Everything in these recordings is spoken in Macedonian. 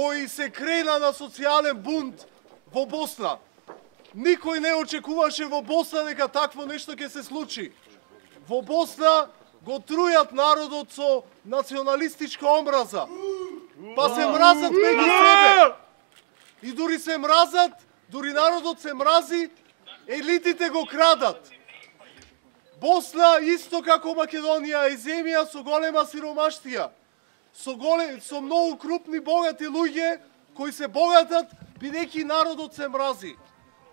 кои се крена на социјален бунт во Босна. Никој не очекуваше во Босна дека такво нешто ќе се случи. Во Босна го трујат народот со националистичка омраза. Па се мразат меѓу себе. И дури се мразат, дури народот се мрази, елитите го крадат. Босна, исто како Македонија, е земја со голема сиромаштија. Со многу крупни богати луѓе кои се богатат бидејќи народот се мрази.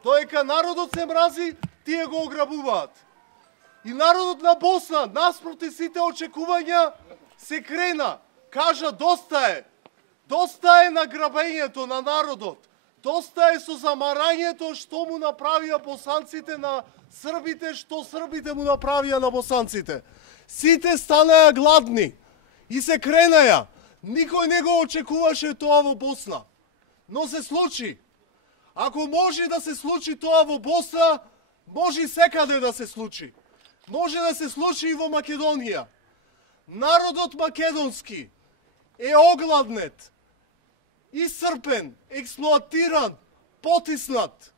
Доека народот се мрази, тие го ограбуваат. И народот на Босна, наспроти сите очекувања, се крена. Кажа, доста е. Доста е на грабењето на народот. Доста е со замарањето што му направија босанците на србите, што србите му направија на босанците. Сите станаја гладни и се кренаја. Никој не го очекуваше тоа во Босна. Но се случи. Ако може да се случи тоа во Босна, може и секаде да се случи. Може да се случи и во Македонија. Народот македонски е огладнет, исцрпен, експлоатиран, потиснат.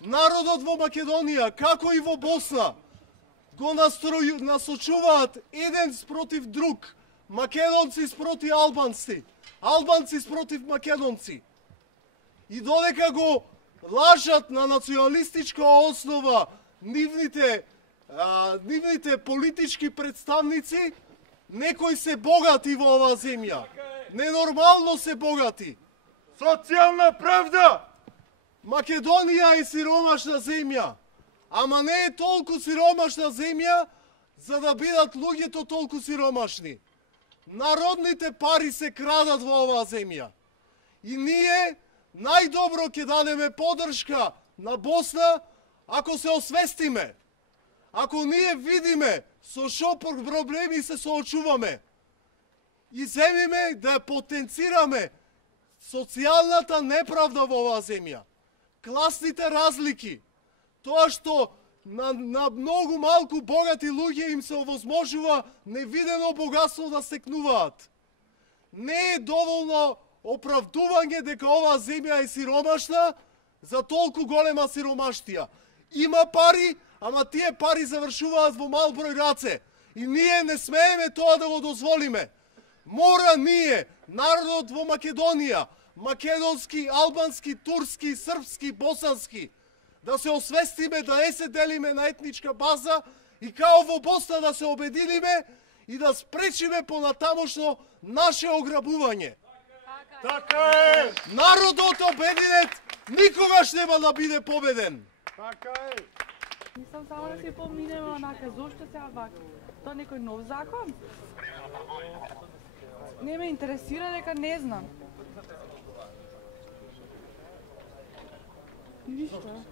Народот во Македонија, како и во Босна, го насочуваат еден спротив друг. Македонци спротив албанци, албанци спротив македонци. И додека го лажат на националистичка основа нивните политички представници, некои се богати во оваа земја. Ненормално се богати. Социјална правда! Македонија е сиромашна земја, ама не е толку сиромашна земја за да бидат луѓето толку сиромашни. Народните пари се крадат во оваа земја. И ние најдобро ќе дадеме поддршка на Босна ако се освестиме. Ако ние видиме со шо проблеми се соочуваме и земиме да потенцираме социјалната неправда во оваа земја, класните разлики, тоа што на многу малку богати луѓе им се овозможува невидено богатство да стекнуваат. Не е доволно оправдување дека оваа земја е сиромашна за толку голема сиромаштија. Има пари, ама тие пари завршуваат во мал број раце. И ние не смееме тоа да го дозволиме. Мора ние, народот во Македонија, македонски, албански, турски, српски, босански, да се освестиме, да не се делиме на етничка база и као во Босна да се обединиме и да спречиме понатамошно наше ограбување. Така е! Народот обединет никогаш нема да биде победен. Така е! Мислам само да се поминеме онака, зошто сега вака? Тоа некој нов закон? Не ме интересира дека не знам. Ништо.